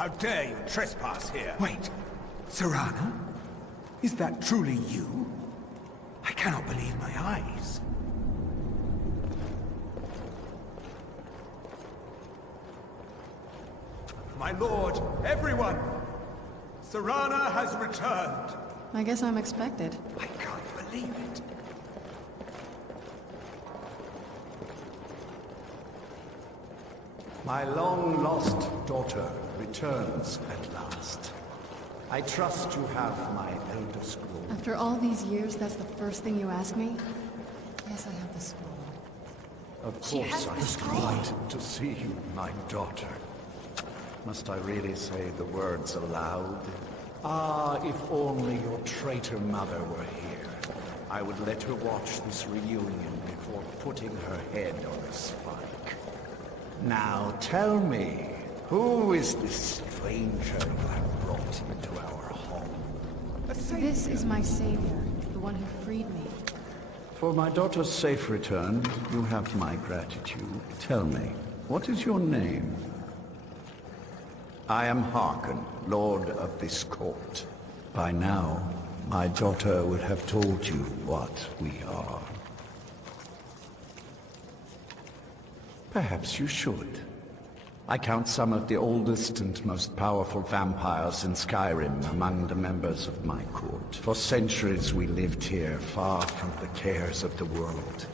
How dare you trespass here? Wait, Serana? Is that truly you? I cannot believe my eyes. My lord, everyone! Serana has returned! I guess I'm expected. I can't believe it. My long-lost daughter returns at last. I trust you have my Elder Scroll. After all these years, that's the first thing you ask me? Yes, I have the scroll. Of course I was glad to see you, my daughter. Must I really say the words aloud? Ah, if only your traitor mother were here. I would let her watch this reunion before putting her head on a spike. Now tell me, who is this stranger you have brought into our home? This is my savior, the one who freed me. For my daughter's safe return, you have my gratitude. Tell me, what is your name? I am Harkon, Lord of this court. By now, my daughter would have told you what we are. Perhaps you should. I count some of the oldest and most powerful vampires in Skyrim among the members of my court. For centuries we lived here, far from the cares of the world.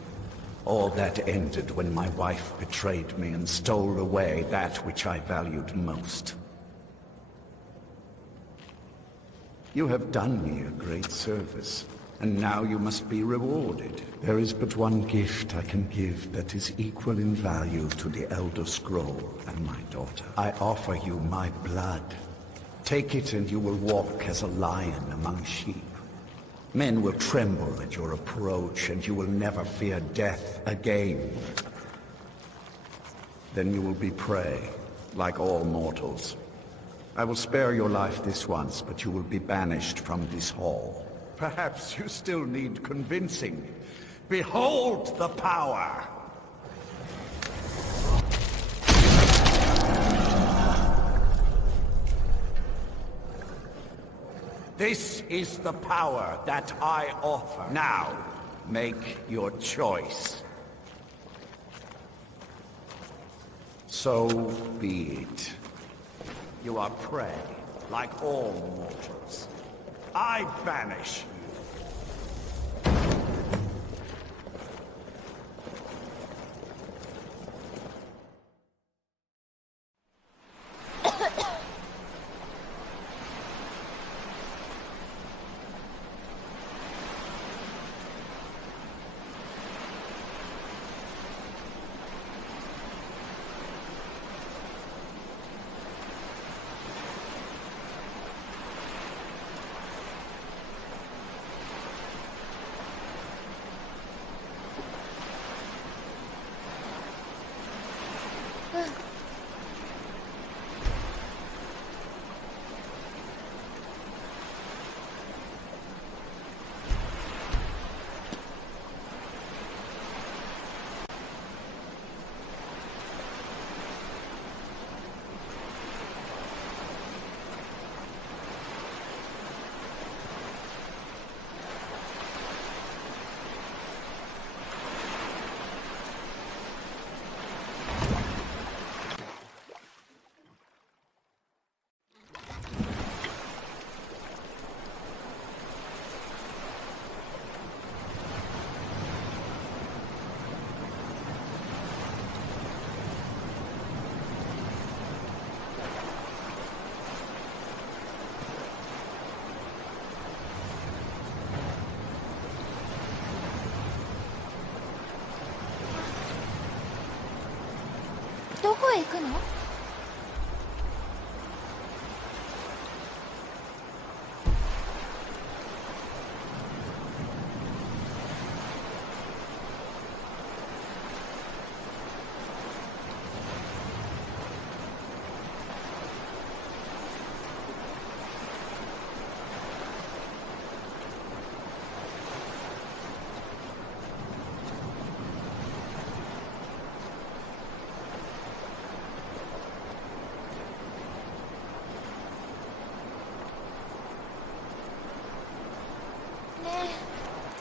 All that ended when my wife betrayed me and stole away that which I valued most. You have done me a great service, and now you must be rewarded. There is but one gift I can give that is equal in value to the Elder Scroll and my daughter. I offer you my blood. Take it and you will walk as a lion among sheep. Men will tremble at your approach, and you will never fear death again. Then you will be prey, like all mortals. I will spare your life this once, but you will be banished from this hall. Perhaps you still need convincing. Behold the power! This is the power that I offer. Now, make your choice. So be it. You are prey, like all mortals. I banish you.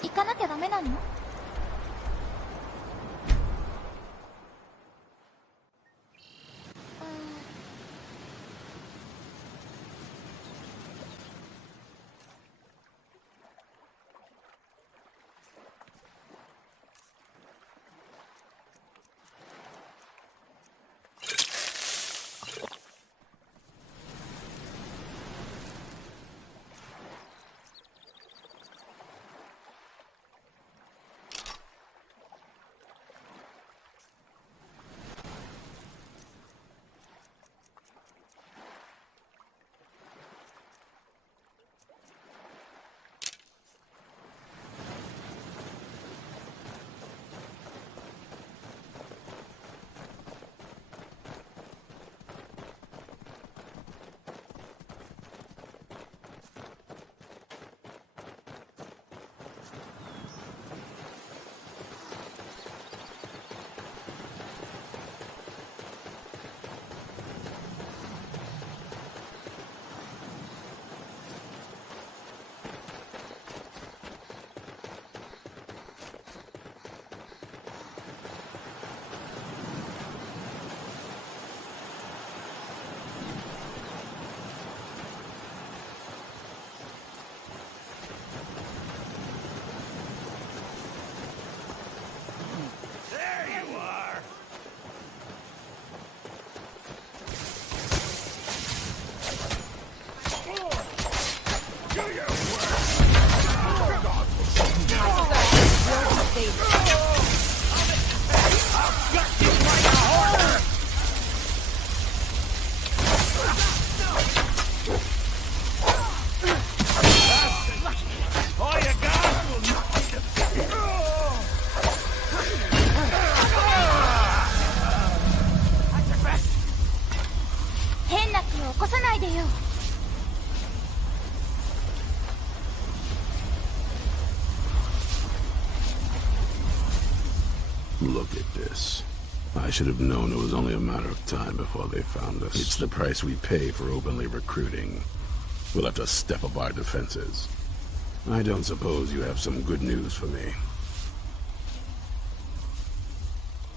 行かなきゃダメなの？Look at this. I should have known it was only a matter of time before they found us. It's the price we pay for openly recruiting. We'll have to step up our defenses. I don't suppose you have some good news for me.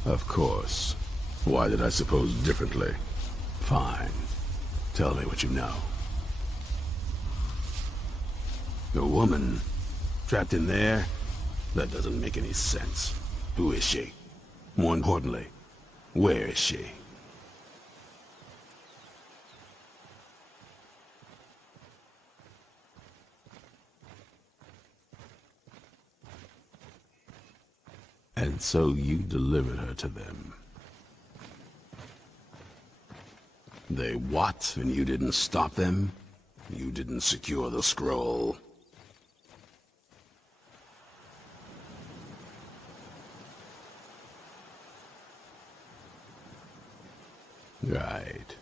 Of course. Why did I suppose differently? Fine. Tell me what you know. A woman? Trapped in there? That doesn't make any sense. Who is she? More importantly, where is she? And so you delivered her to them. They what? And you didn't stop them? You didn't secure the scroll? Right.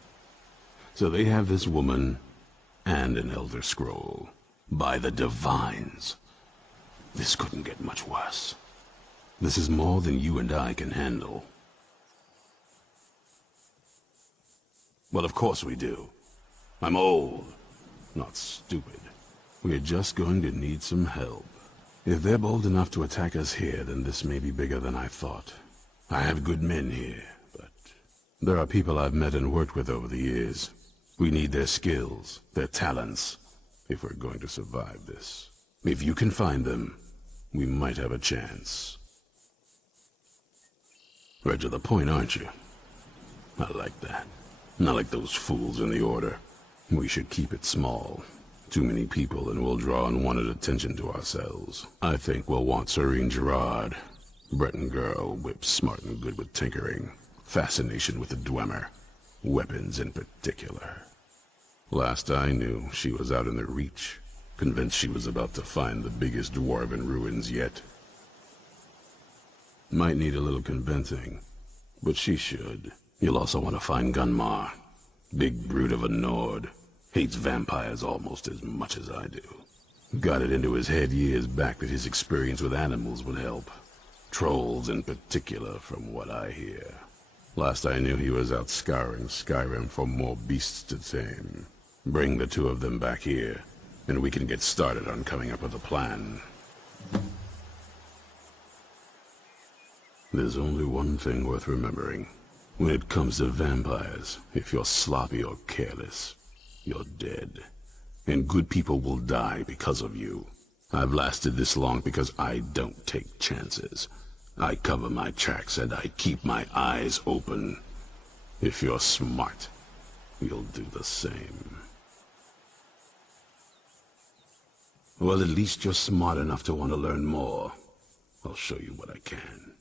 So they have this woman and an Elder Scroll. By the Divines. This couldn't get much worse. This is more than you and I can handle. Well, of course we do. I'm old, not stupid. We're just going to need some help. If they're bold enough to attack us here, then this may be bigger than I thought. I have good men here, but there are people I've met and worked with over the years. We need their skills, their talents, if we're going to survive this. If you can find them, we might have a chance. Right to the point, aren't you? I like that. Not like those fools in the Order. We should keep it small. Too many people and we'll draw unwanted attention to ourselves. I think we'll want Serene Gerard. Breton girl, whip smart and good with tinkering. Fascination with the Dwemer. Weapons in particular. Last I knew, she was out in the Reach. Convinced she was about to find the biggest dwarven ruins yet. Might need a little convincing, but she should. You'll also want to find Gunmar. Big brute of a Nord. Hates vampires almost as much as I do. Got it into his head years back that his experience with animals would help. Trolls in particular, from what I hear. Last I knew he was out scouring Skyrim for more beasts to tame. Bring the two of them back here, and we can get started on coming up with a plan. There's only one thing worth remembering. When it comes to vampires, if you're sloppy or careless, you're dead. And good people will die because of you. I've lasted this long because I don't take chances. I cover my tracks and I keep my eyes open. If you're smart, you'll do the same. Well, at least you're smart enough to want to learn more. I'll show you what I can.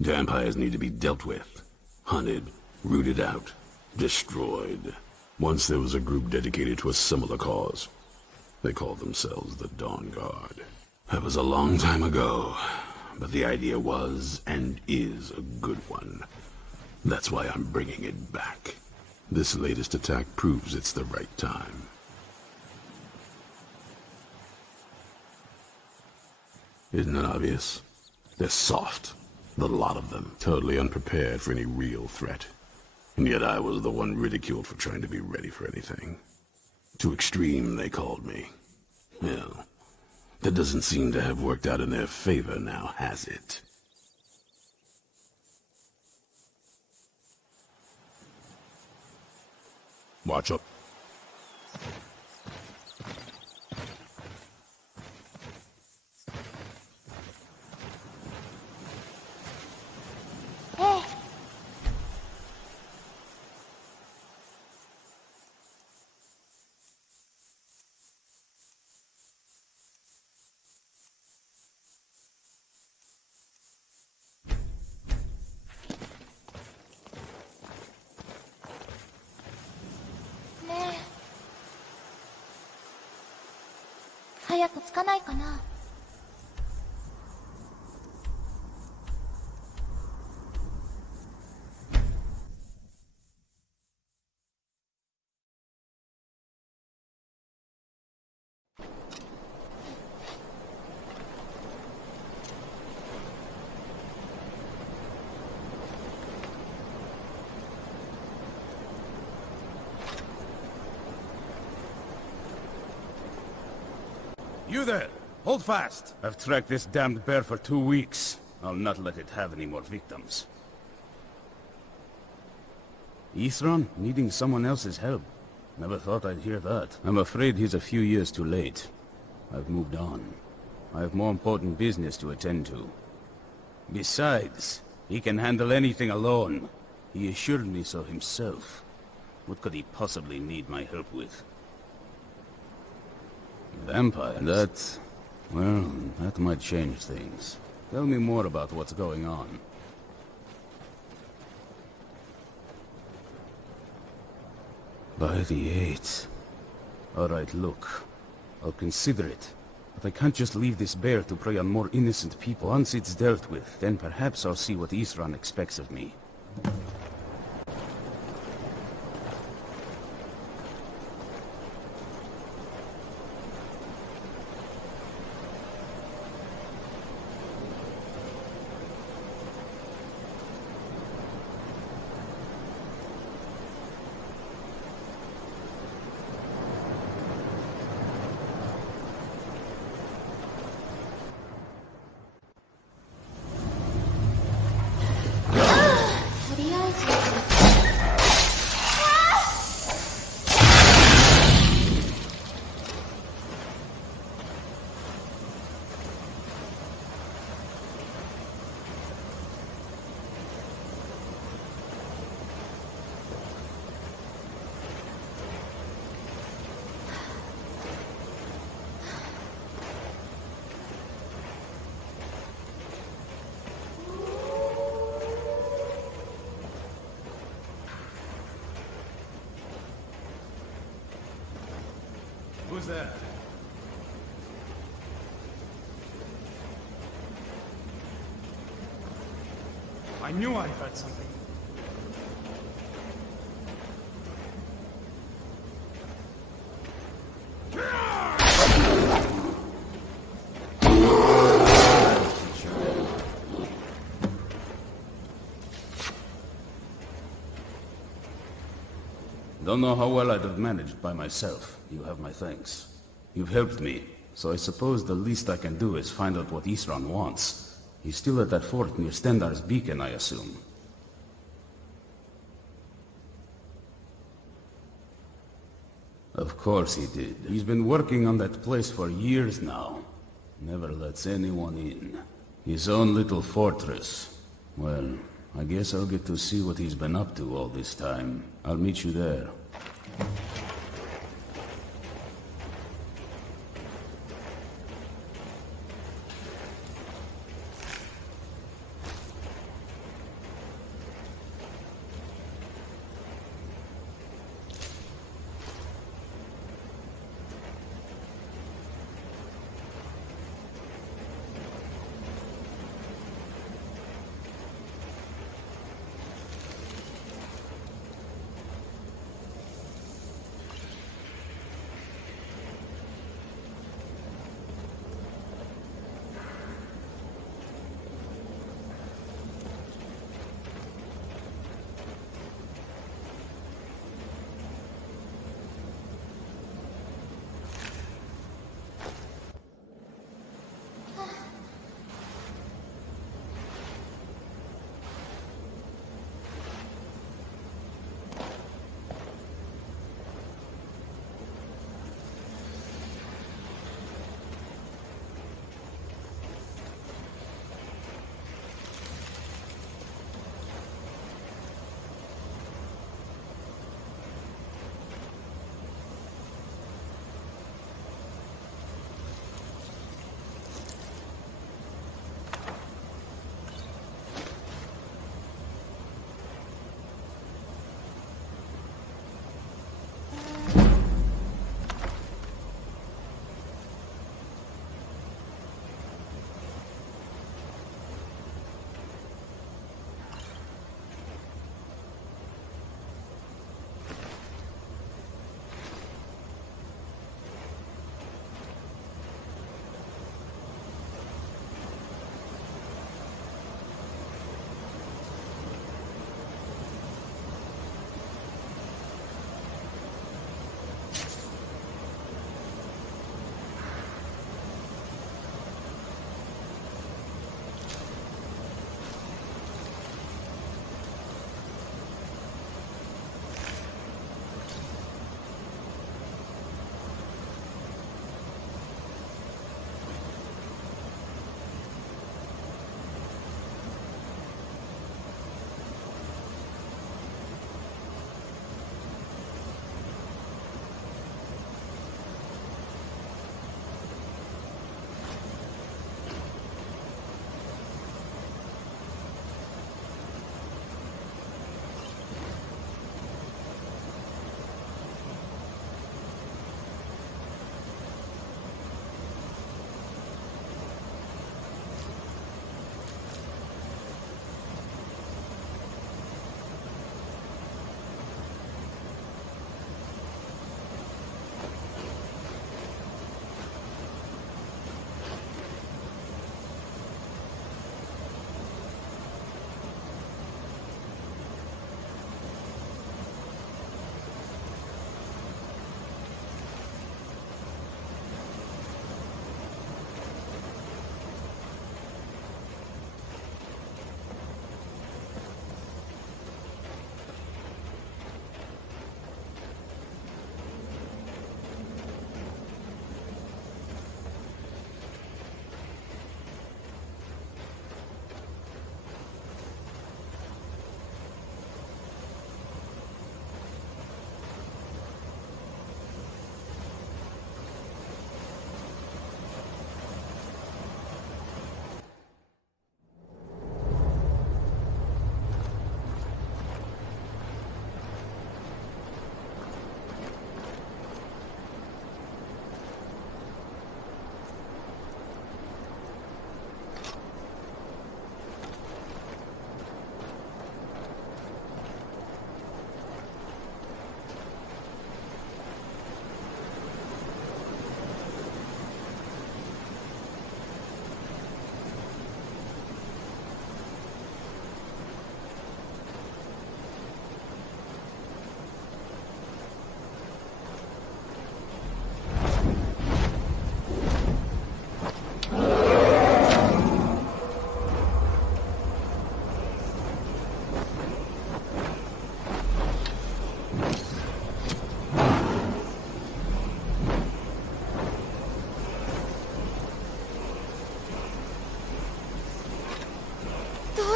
Vampires need to be dealt with, hunted, rooted out, destroyed. Once there was a group dedicated to a similar cause. They called themselves the Dawn Guard. That was a long time ago, but the idea was and is a good one. That's why I'm bringing it back. This latest attack proves it's the right time. Isn't it obvious? They're soft, the lot of them, totally unprepared for any real threat. And yet I was the one ridiculed for trying to be ready for anything. Too extreme, they called me. Well, that doesn't seem to have worked out in their favor now, has it? Watch up.ねえ、早く着かないかな。You there! Hold fast! I've tracked this damned bear for 2 weeks. I'll not let it have any more victims. Isran needing someone else's help. Never thought I'd hear that. I'm afraid he's a few years too late. I've moved on. I have more important business to attend to. Besides, he can handle anything alone. He assured me so himself. What could he possibly need my help with? Vampires? That... well, that might change things. Tell me more about what's going on. By the 8th. Alright, look. I'll consider it. But I can't just leave this bear to prey on more innocent people. Once it's dealt with, then perhaps I'll see what Isran expects of me. Who's there? I knew I heard something. Don't know how well I'd have managed by myself. You have my thanks. You've helped me, so I suppose the least I can do is find out what Isran wants. He's still at that fort near Stendar's beacon, I assume. Of course he did. He's been working on that place for years now. Never lets anyone in. His own little fortress. Well, I guess I'll get to see what he's been up to all this time. I'll meet you there.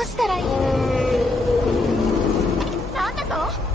うしたらいい？なんだと？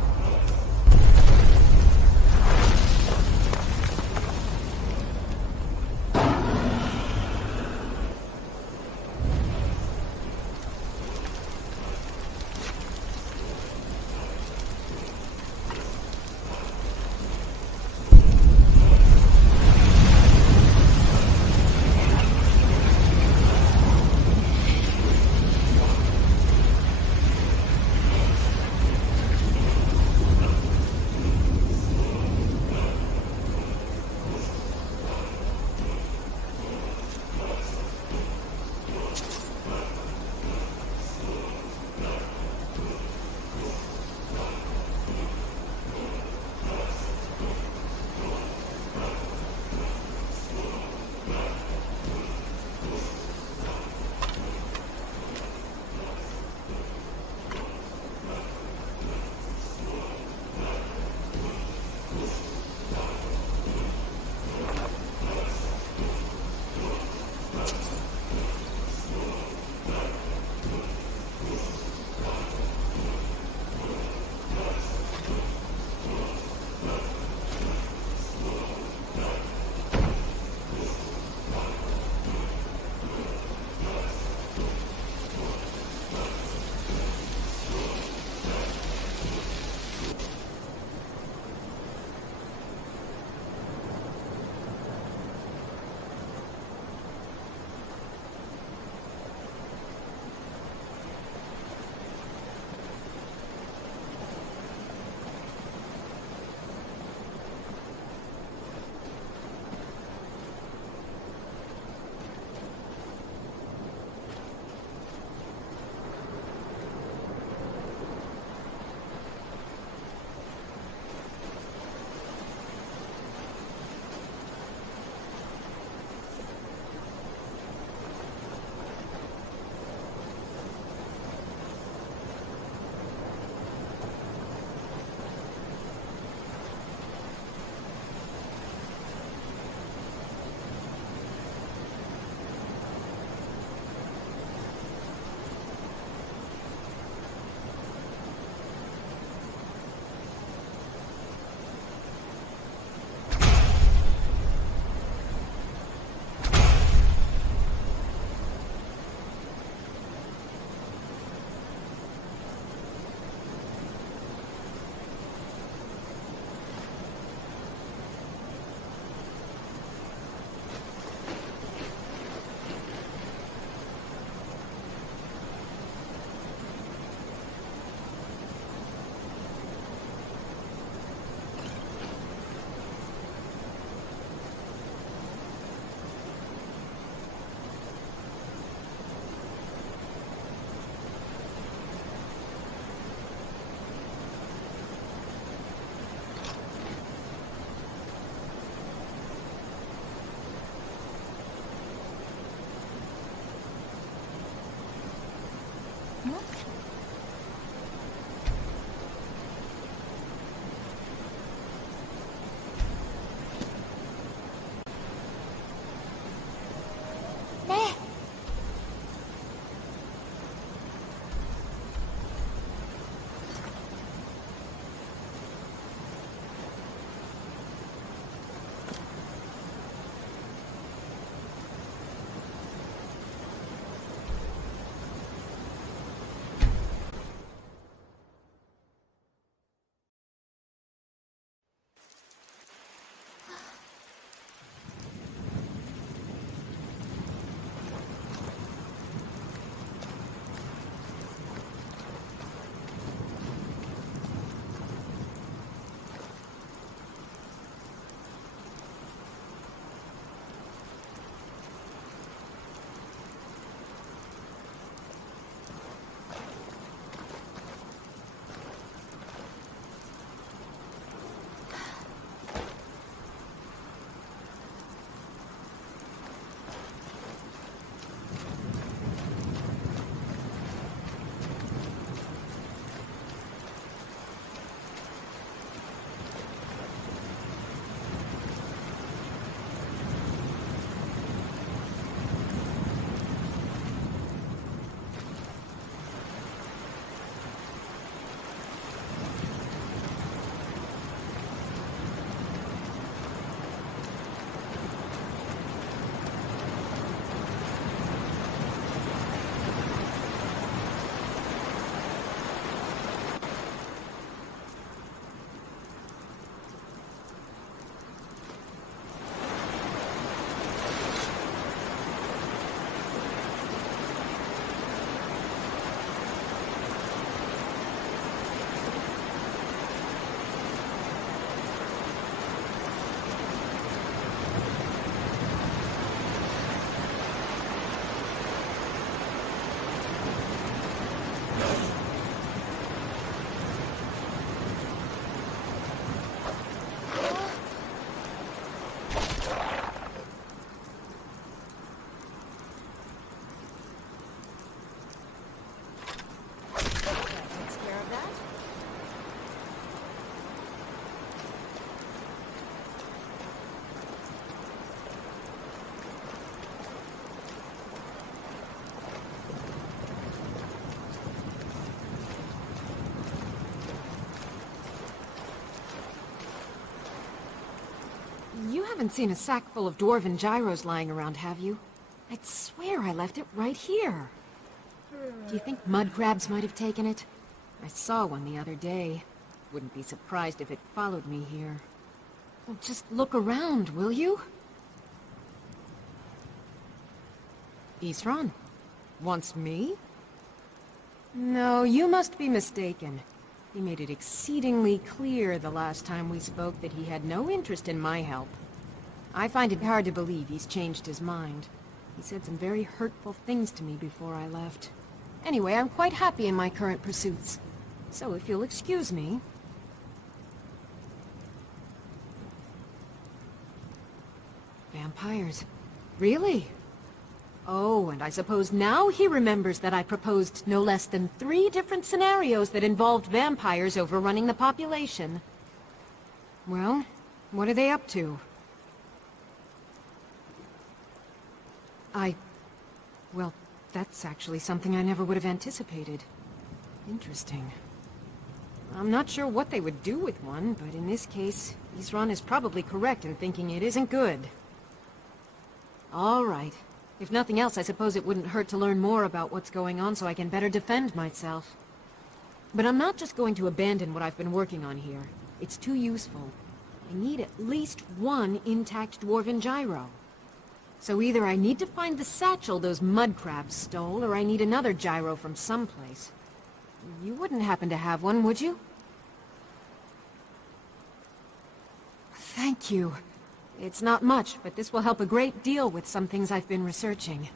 haven't seen a sack full of dwarven gyros lying around, have you? I'd swear I left it right here. Do you think mud crabs might have taken it? I saw one the other day. Wouldn't be surprised if it followed me here. Well, just look around, will you? Isran? Wants me? No, you must be mistaken. He made it exceedingly clear the last time we spoke that he had no interest in my help. I find it hard to believe he's changed his mind. He said some very hurtful things to me before I left. Anyway, I'm quite happy in my current pursuits. So if you'll excuse me... Vampires. Really? Oh, and I suppose now he remembers that I proposed no less than 3 different scenarios that involved vampires overrunning the population. Well, what are they up to? Well, that's actually something I never would have anticipated. Interesting. I'm not sure what they would do with one, but in this case, Isran is probably correct in thinking it isn't good. All right. If nothing else, I suppose it wouldn't hurt to learn more about what's going on so I can better defend myself. But I'm not just going to abandon what I've been working on here. It's too useful. I need at least 1 intact dwarven gyro. So either I need to find the satchel those mud crabs stole, or I need another gyro from someplace. You wouldn't happen to have one, would you? Thank you. It's not much, but this will help a great deal with some things I've been researching.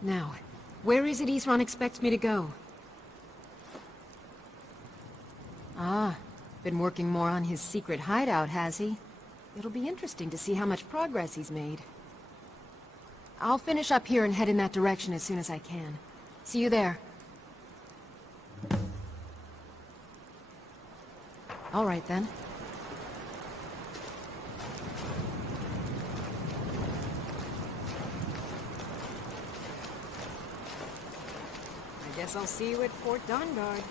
Now, where is it Isran expects me to go? Ah, been working more on his secret hideout, has he? It'll be interesting to see how much progress he's made. I'll finish up here and head in that direction as soon as I can. See you there. All right, then. I guess I'll see you at Fort Dawnguard.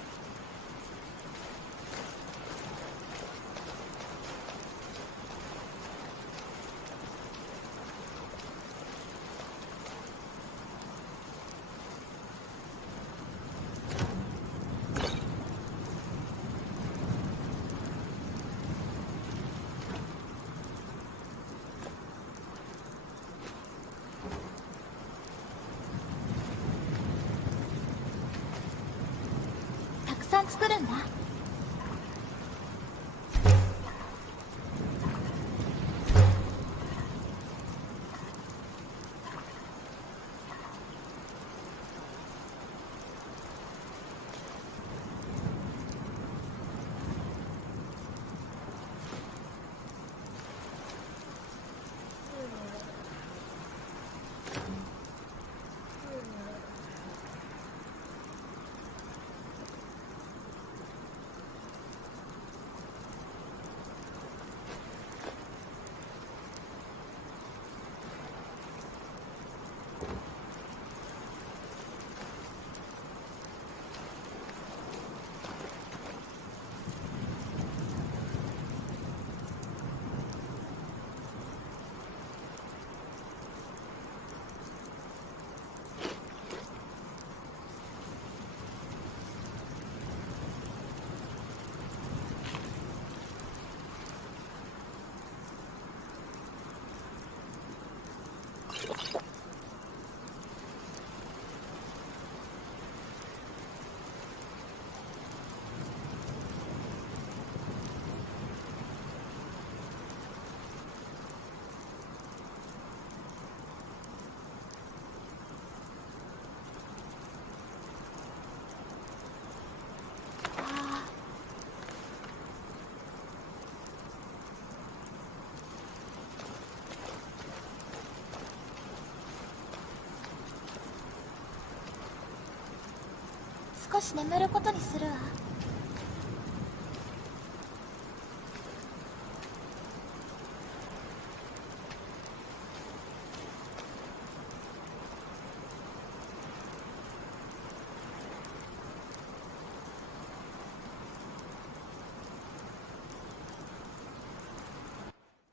少し眠ることにするわ。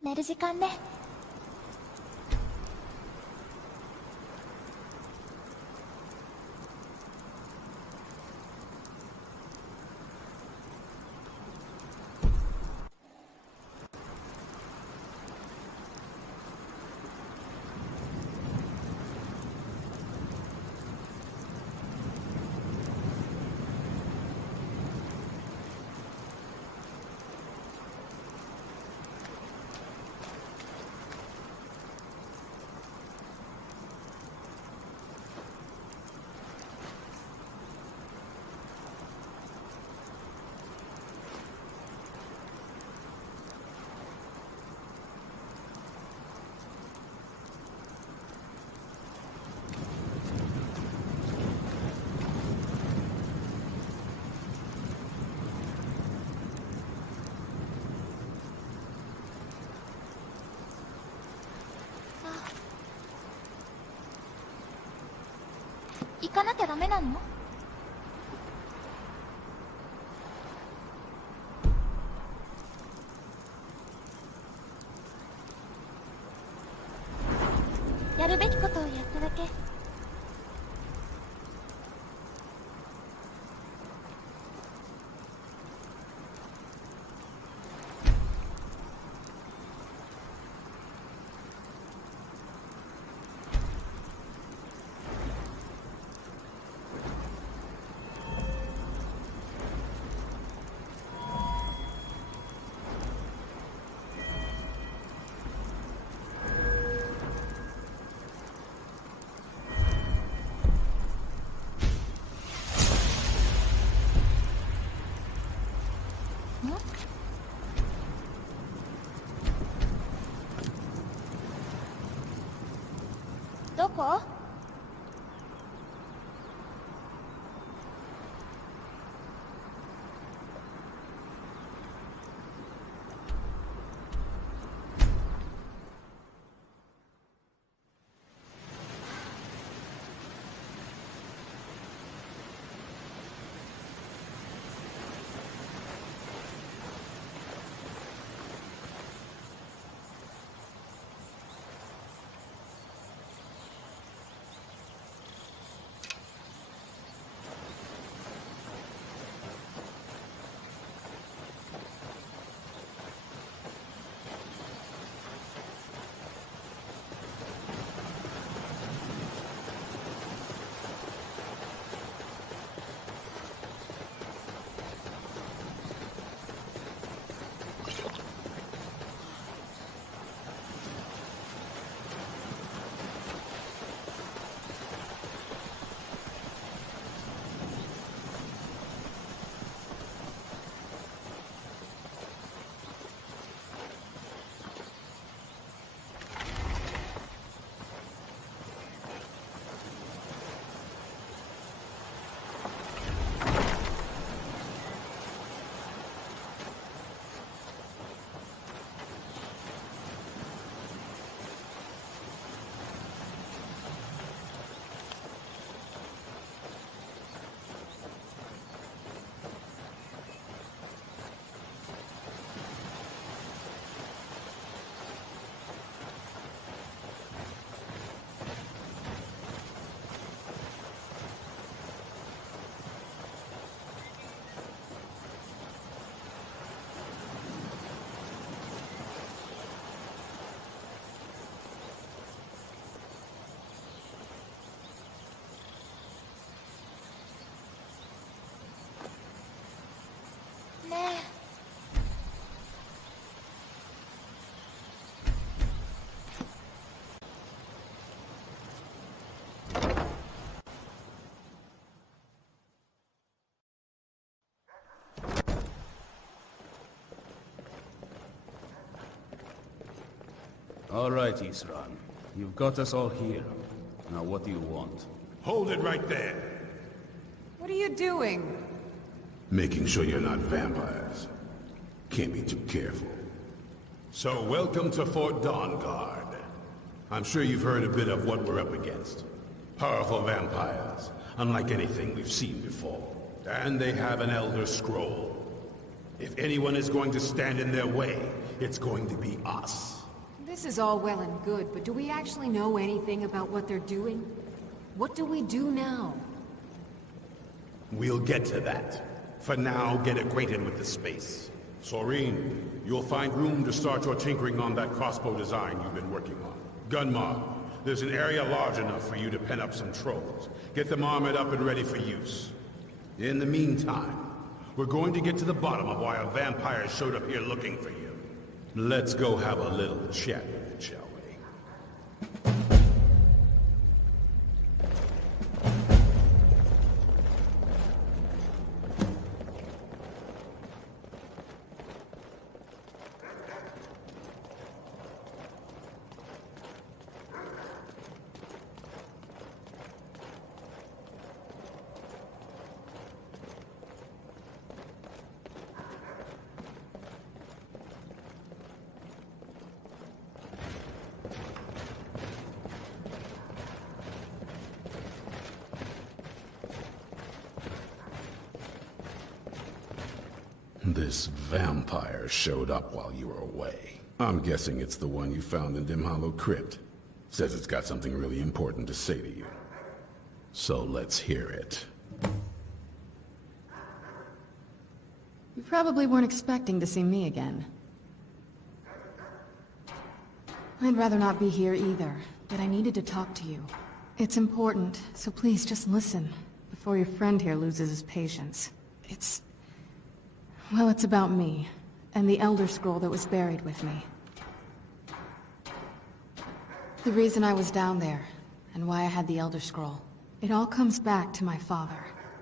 寝る時間ね。行かなきゃダメなの？やるべきことをやっただけ。どこ？All right, Isran. You've got us all here. Now what do you want? Hold it right there. What are you doing? Making sure you're not vampires. Can't be too careful. So welcome to Fort Dawnguard. I'm sure you've heard a bit of what we're up against. Powerful vampires, unlike anything we've seen before. And they have an Elder Scroll. If anyone is going to stand in their way, it's going to be us. This is all well and good, but do we actually know anything about what they're doing? What do we do now? We'll get to that. For now, get acquainted with the space. Soreen, you'll find room to start your tinkering on that crossbow design you've been working on. Gunmar, there's an area large enough for you to pen up some trolls. Get them armored up and ready for use. In the meantime, we're going to get to the bottom of why a vampire showed up here looking for you. Let's go have a little chat with it, shall we? This vampire showed up while you were away. I'm guessing it's the one you found in Dim Hollow Crypt. Says it's got something really important to say to you. So let's hear it. You probably weren't expecting to see me again. I'd rather not be here either, but I needed to talk to you. It's important, so please just listen, before your friend here loses his patience. Well, it's about me, and the Elder Scroll that was buried with me. The reason I was down there, and why I had the Elder Scroll. It all comes back to my father.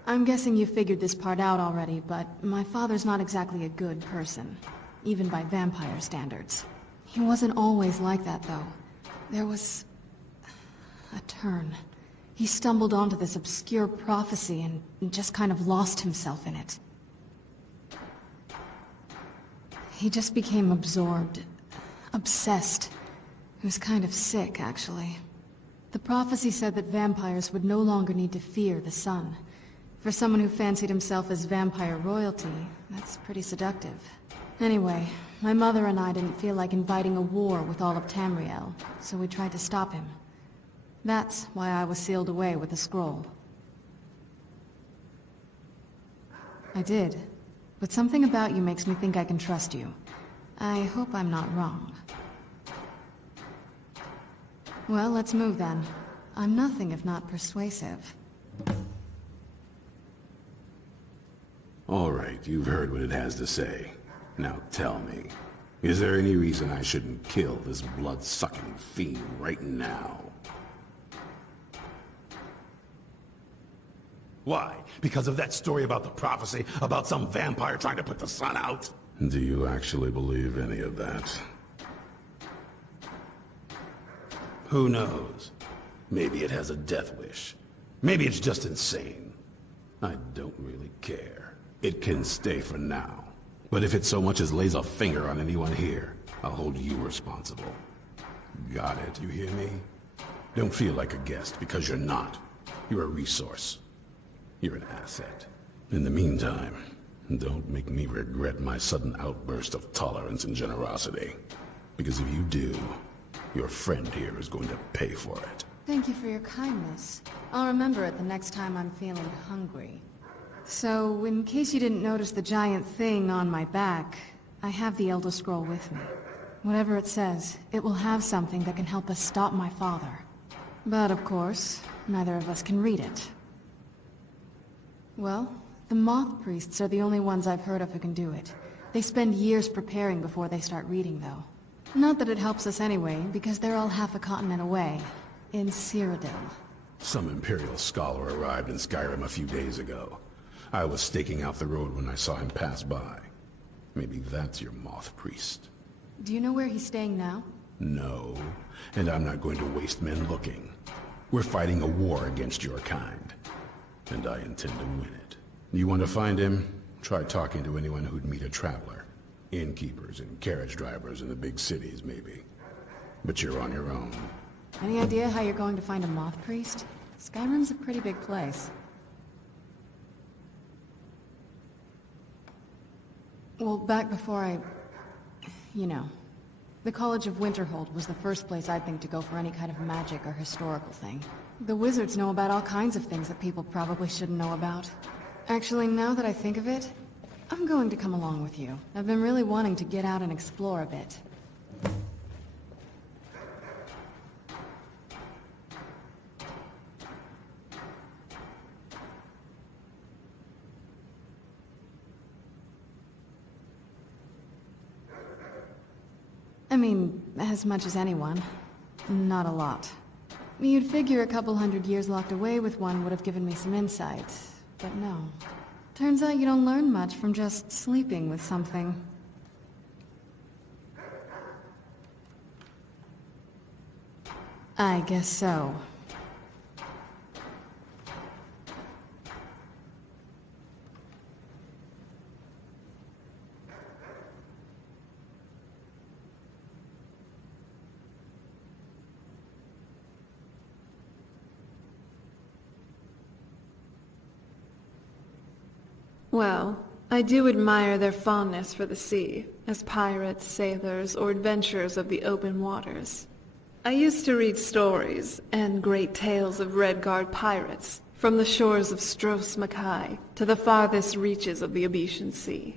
I'm guessing you figured this part out already, but my father's not exactly a good person, even by vampire standards. He wasn't always like that, though. There was a turn. He stumbled onto this obscure prophecy and just kind of lost himself in it. He just became absorbed, obsessed. He was kind of sick, actually. The prophecy said that vampires would no longer need to fear the sun. For someone who fancied himself as vampire royalty, that's pretty seductive. Anyway, my mother and I didn't feel like inviting a war with all of Tamriel, so we tried to stop him. That's why I was sealed away with the scroll. I did. But something about you makes me think I can trust you. I hope I'm not wrong. Well, let's move then. I'm nothing if not persuasive. All right, you've heard what it has to say. Now tell me, is there any reason I shouldn't kill this blood-sucking fiend right now? Why? Because of that story about the prophecy, about some vampire trying to put the sun out? Do you actually believe any of that? Who knows? Maybe it has a death wish. Maybe it's just insane. I don't really care. It can stay for now. But if it so much as lays a finger on anyone here, I'll hold you responsible. Got it, you hear me? Don't feel like a guest, because you're not. You're a resource. You're an asset. In the meantime, don't make me regret my sudden outburst of tolerance and generosity. Because if you do, your friend here is going to pay for it. Thank you for your kindness. I'll remember it the next time I'm feeling hungry. So, in case you didn't notice the giant thing on my back, I have the Elder Scroll with me. Whatever it says, it will have something that can help us stop my father. But of course, neither of us can read it. Well, the Moth Priests are the only ones I've heard of who can do it. They spend years preparing before they start reading, though. Not that it helps us anyway, because they're all half a continent away, in Cyrodiil. Some Imperial scholar arrived in Skyrim a few days ago. I was staking out the road when I saw him pass by. Maybe that's your Moth Priest. Do you know where he's staying now? No, and I'm not going to waste men looking. We're fighting a war against your kind, and I intend to win it. You want to find him? Try talking to anyone who'd meet a traveler. Innkeepers and carriage drivers in the big cities, maybe. But you're on your own. Any idea how you're going to find a Moth Priest? Skyrim's a pretty big place. Well, back before You know, the College of Winterhold was the first place I'd think to go for any kind of magic or historical thing. The wizards know about all kinds of things that people probably shouldn't know about. Actually, now that I think of it, I'm going to come along with you. I've been really wanting to get out and explore a bit. I mean, as much as anyone. Not a lot. You'd figure a couple 100 years locked away with one would have given me some insight, but no. Turns out you don't learn much from just sleeping with something. I guess so. Well, I do admire their fondness for the sea, as pirates, sailors, or adventurers of the open waters. I used to read stories and great tales of Redguard pirates, from the shores of Stros Mackay to the farthest reaches of the Abetian Sea.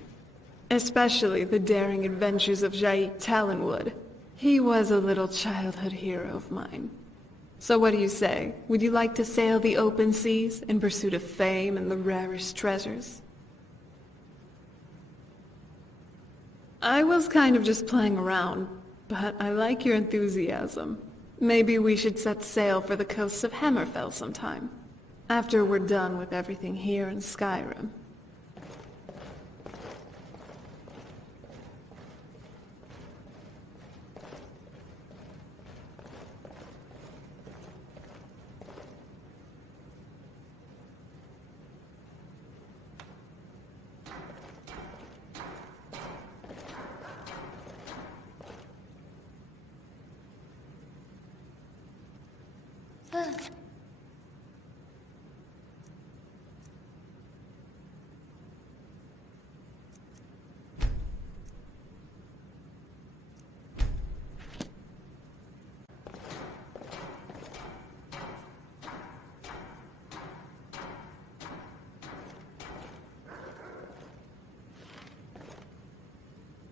Especially the daring adventures of Jaik Talonwood. He was a little childhood hero of mine. So what do you say? Would you like to sail the open seas in pursuit of fame and the rarest treasures? I was kind of just playing around, but I like your enthusiasm. Maybe we should set sail for the coasts of Hammerfell sometime, after we're done with everything here in Skyrim.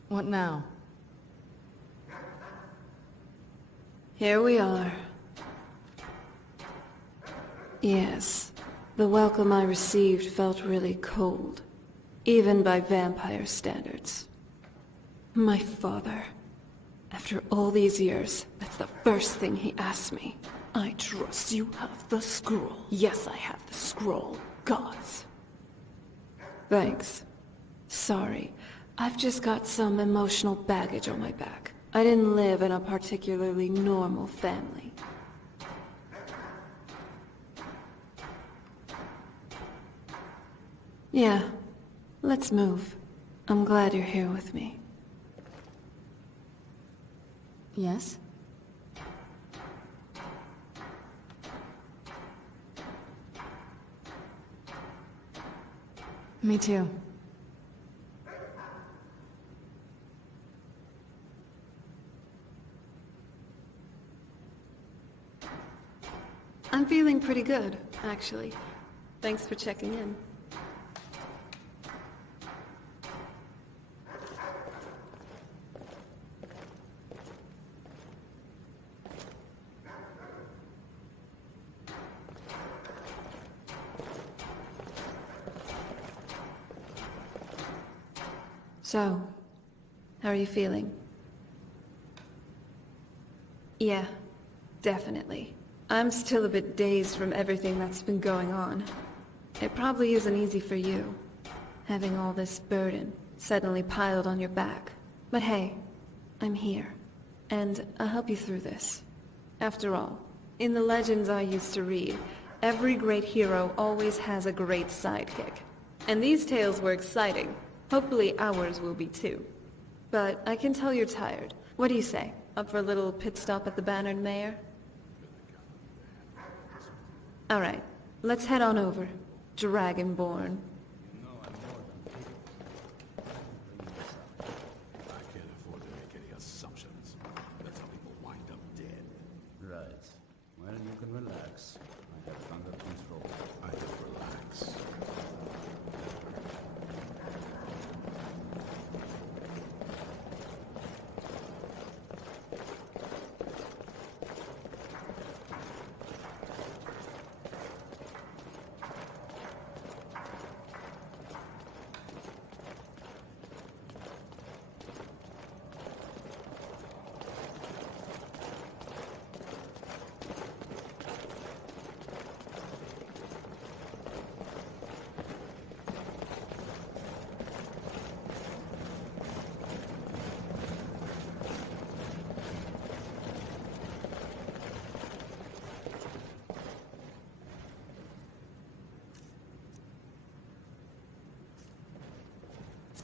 What now? Here we are. Yes, the welcome I received felt really cold, even by vampire standards. My father, after all these years, that's the first thing he asked me. I trust you have the scroll. Yes, I have the scroll. Gods. Thanks. Sorry, I've just got some emotional baggage on my back. I didn't live in a particularly normal family. Yeah, let's move. I'm glad you're here with me. Yes? Me too. I'm feeling pretty good, actually. Thanks for checking in. So, how are you feeling? Yeah, definitely. I'm still a bit dazed from everything that's been going on. It probably isn't easy for you, having all this burden suddenly piled on your back. But hey, I'm here, and I'll help you through this. After all, in the legends I used to read, every great hero always has a great sidekick. And these tales were exciting. Hopefully ours will be too. But I can tell you're tired. What do you say? Up for a little pit stop at the Bannered Mare? Alright, let's head on over. Dragonborn. I can't afford to make any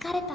疲れた。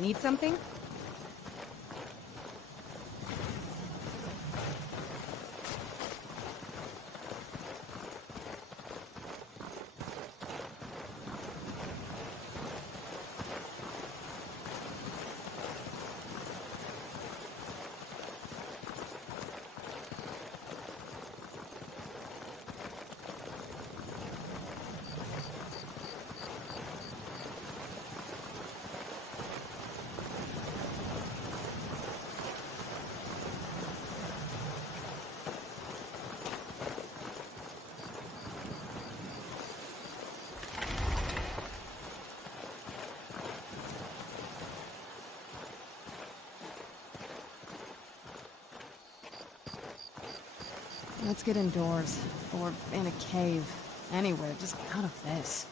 Need something? Let's get indoors. Or in a cave. Anywhere, just out of this.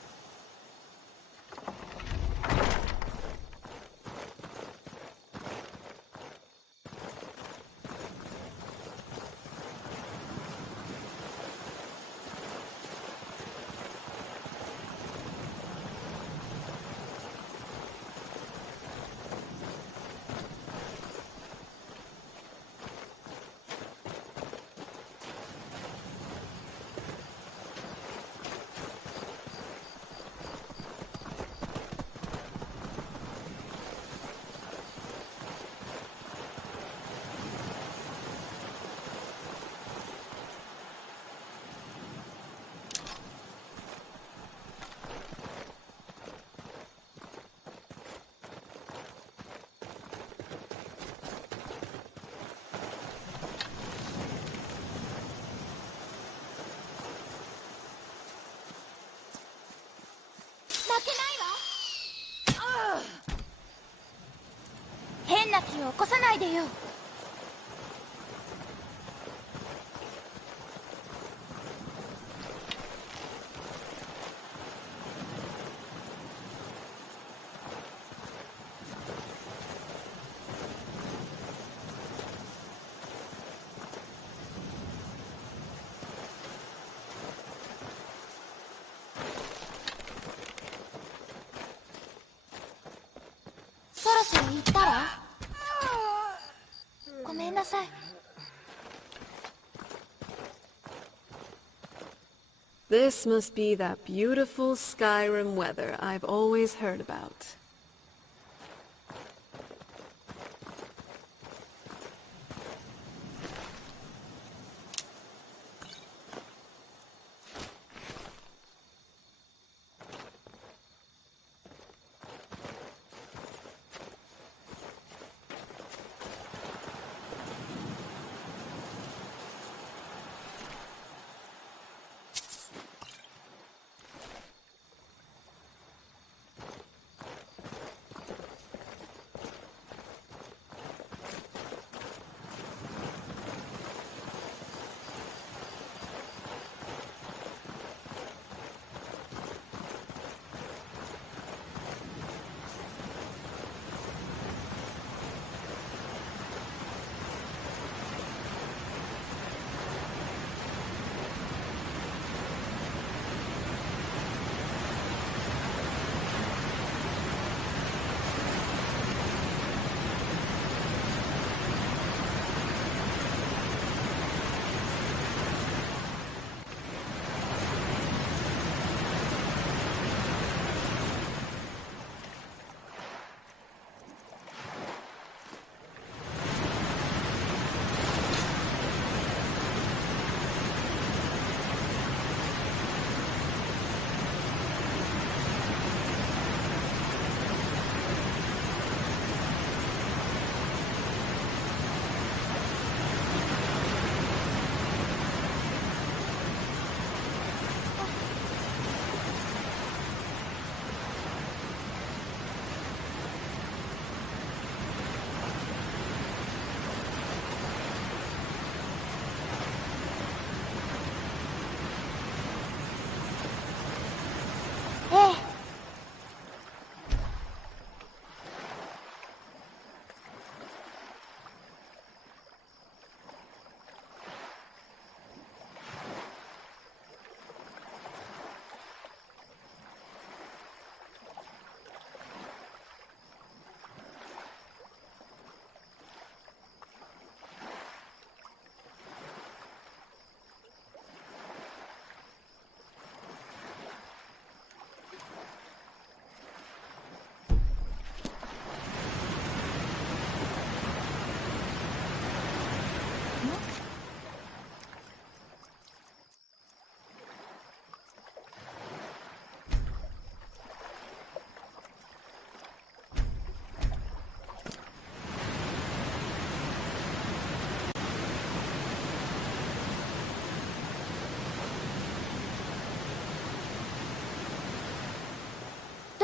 変な気を起こさないでよ。そろそろ行ったら？ごめんなさい。This must be that beautiful Skyrim weather I've always heard about.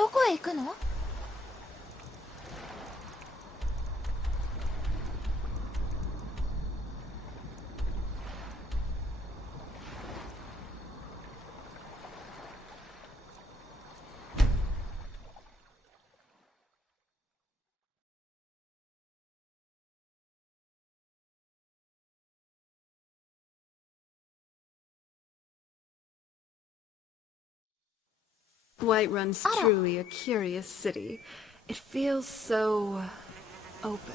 どこへ行くの？Whiterun's truly a curious city. It feels so open.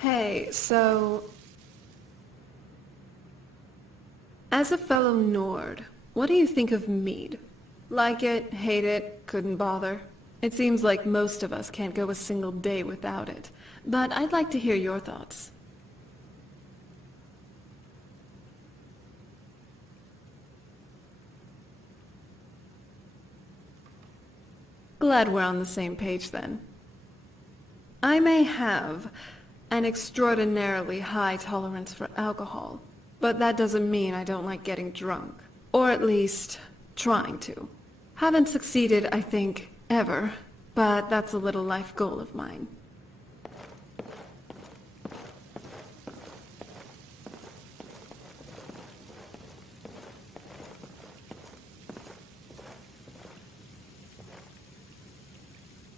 Hey, so... As a fellow Nord, what do you think of mead? Like it, hate it, couldn't bother? It seems like most of us can't go a single day without it, but I'd like to hear your thoughts. Glad we're on the same page then. I may have an extraordinarily high tolerance for alcohol, but that doesn't mean I don't like getting drunk. Or at least, trying to. Haven't succeeded, I think, ever, but that's a little life goal of mine.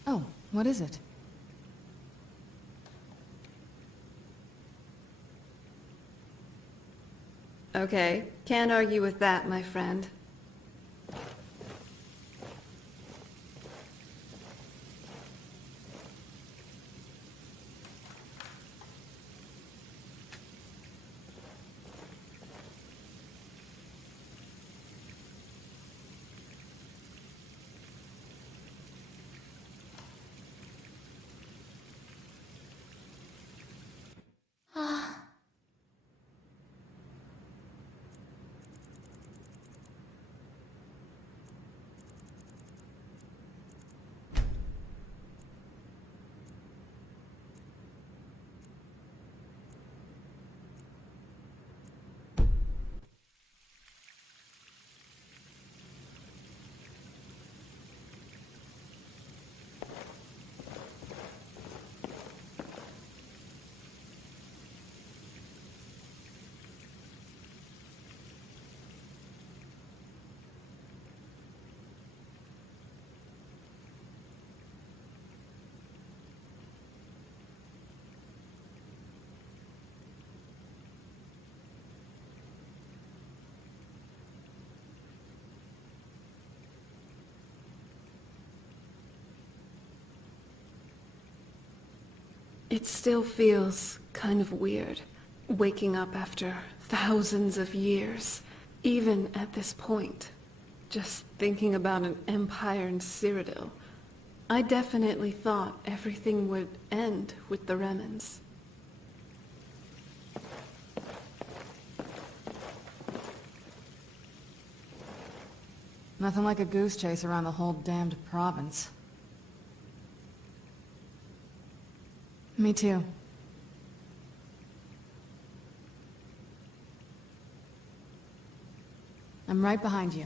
Oh, what is it? Okay, can't argue with that, my friend. It still feels kind of weird, waking up after thousands of years, even at this point. Just thinking about an empire in Cyrodiil, I definitely thought everything would end with the Remnants. Nothing like a goose chase around the whole damned province. Me too. I'm right behind you.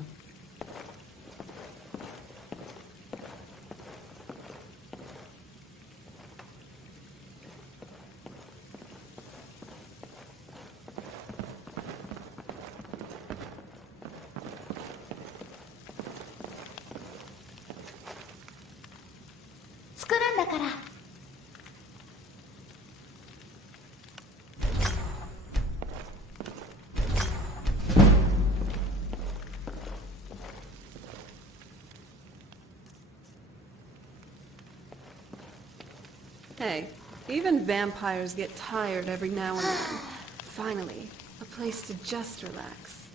Hey, even vampires get tired every now and then. Finally, a place to just relax.